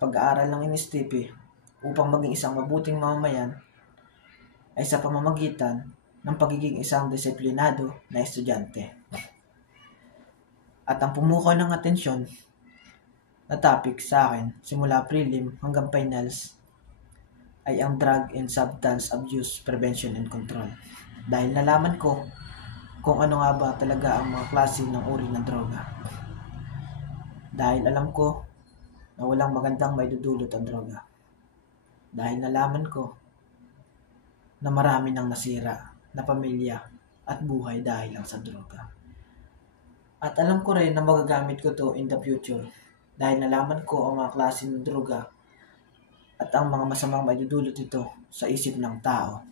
pag-aaral ng NSTP upang maging isang mabuting mamamayan ay sa pamamagitan ng pagiging isang disiplinado na estudyante. At ang pumukaw ng atensyon na topic sa akin simula prelim hanggang finals ay ang Drug and Substance Abuse Prevention and Control. Dahil nalaman ko kung ano nga ba talaga ang mga klase ng uri ng droga. Dahil alam ko na walang magandang maidudulot ang droga. Dahil nalaman ko na marami nang nasira na pamilya at buhay dahil lang sa droga. At alam ko rin na magagamit ko to in the future dahil nalaman ko ang mga klase ng droga at ang mga masamang maidudulot ito sa isip ng tao.